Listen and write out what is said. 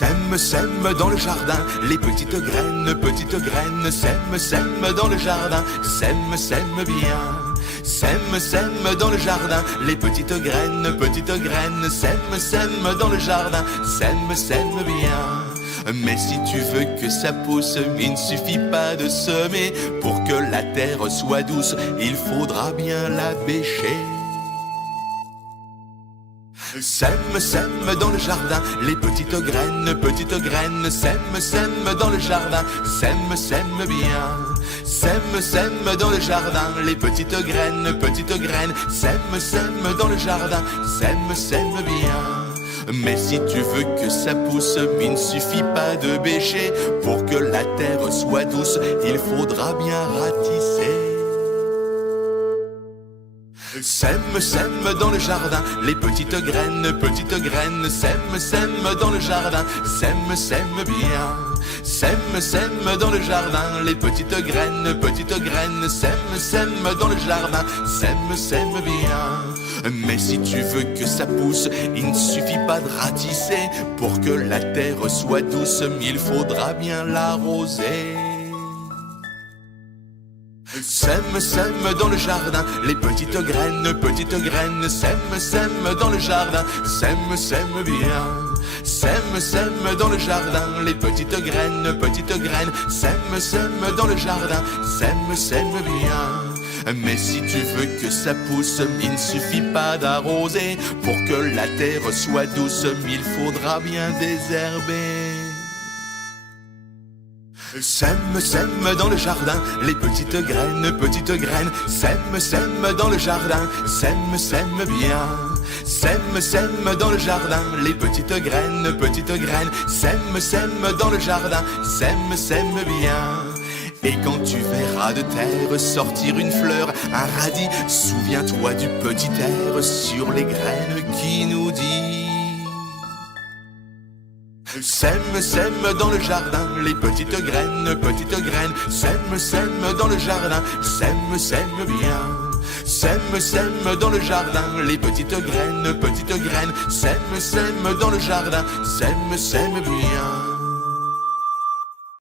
Sème, sème dans le jardin, les petites graines, sème, sème dans le jardin, sème, sème bien. Sème, sème dans le jardin, les petites graines, sème, sème dans le jardin, sème, sème bien. Mais si tu veux que ça pousse, il ne suffit pas de semer. Pour que la terre soit douce, il faudra bien la bêcher. Sème, sème dans le jardin, les petites graines, sème, sème dans le jardin, sème, sème bien. Sème, sème dans le jardin, les petites graines, sème, sème dans le jardin, sème, sème bien. Mais si tu veux que ça pousse, il ne suffit pas de bêcher. Pour que la terre soit douce, il faudra bien ratisser. Sème, sème dans le jardin, les petites graines, sème, sème dans le jardin, sème, sème bien. Sème, sème dans le jardin, les petites graines, sème, sème dans le jardin, sème, sème bien. Mais si tu veux que ça pousse, il ne suffit pas de ratisser. Pour que la terre soit douce, il faudra bien l'arroser. Sème, sème dans le jardin, les petites graines, sème, sème dans le jardin, sème, sème bien. Sème, sème dans le jardin, les petites graines, sème, sème dans le jardin, sème, sème bien. Mais si tu veux que ça pousse, il ne suffit pas d'arroser. Pour que la terre soit douce, il faudra bien désherber. Sème, sème dans le jardin, les petites graines, sème, sème dans le jardin, sème, sème bien. Sème, sème dans le jardin, les petites graines, sème, sème dans le jardin, sème, sème bien. Et quand tu verras de terre sortir une fleur, un radis, souviens-toi du petit air sur les graines qui nous dit: sème, sème dans le jardin, les petites graines, sème, sème dans le jardin, sème, sème bien. Sème, sème dans le jardin, les petites graines, sème, sème dans le jardin, sème, sème bien.